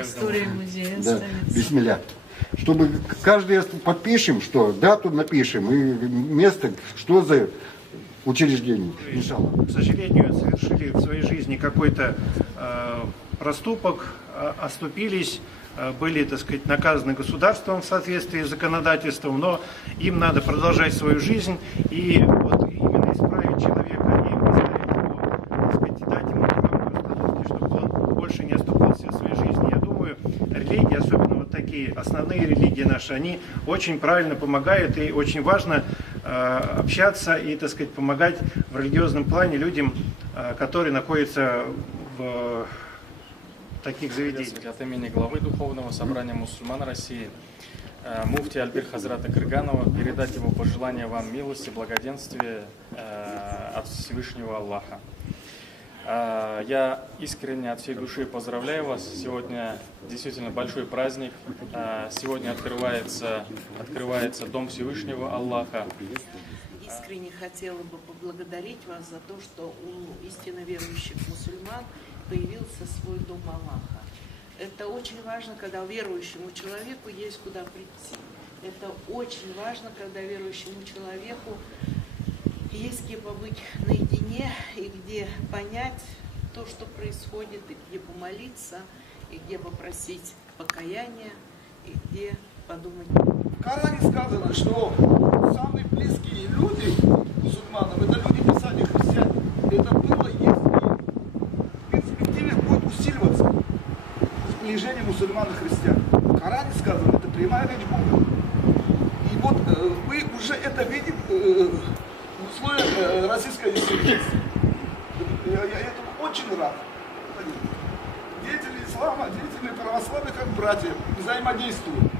История музея Да, останется. бисмилля. Чтобы каждый подпишем, что дату напишем и место, что за учреждение. Иншаллах. К сожалению, совершили в своей жизни какой-то проступок, оступились, были, так сказать, наказаны государством в соответствии с законодательством, но им надо продолжать свою жизнь и вот именно исправить человека и поставить его, так сказать, дать ему такие установки, чтобы он больше не оступался в своей жизни. Я думаю, религии, особенно вот такие основные религии наши, они очень правильно помогают, и очень важно общаться и, так сказать, помогать в религиозном плане людям, которые находятся в таких заведениях. От имени главы Духовного собрания мусульман России, муфти Альбир Хазрата Кырганова, передать его пожелания вам милости, благоденствия от Всевышнего Аллаха. Я искренне от всей души поздравляю вас. Сегодня действительно большой праздник. Сегодня открывается Дом Всевышнего Аллаха. Искренне хотела бы поблагодарить вас за то, что у истинно верующих мусульман появился свой Дом Аллаха. Это очень важно, когда верующему человеку есть куда прийти. Это очень важно, когда верующему человеку есть где побыть наедине и где понять то, что происходит, и где помолиться, и где попросить покаяния, и где подумать. В Коране сказано, что самые близкие люди мусульманам — это люди Писания, христиане. Это было, есть и в перспективе будет усиливаться сближение мусульман и христиан. В Коране сказано, это прямая речь Бога. И вот мы уже это видим в условиях российской действительности. Я этому очень рад. Деятели ислама, деятели православия как братья взаимодействуют.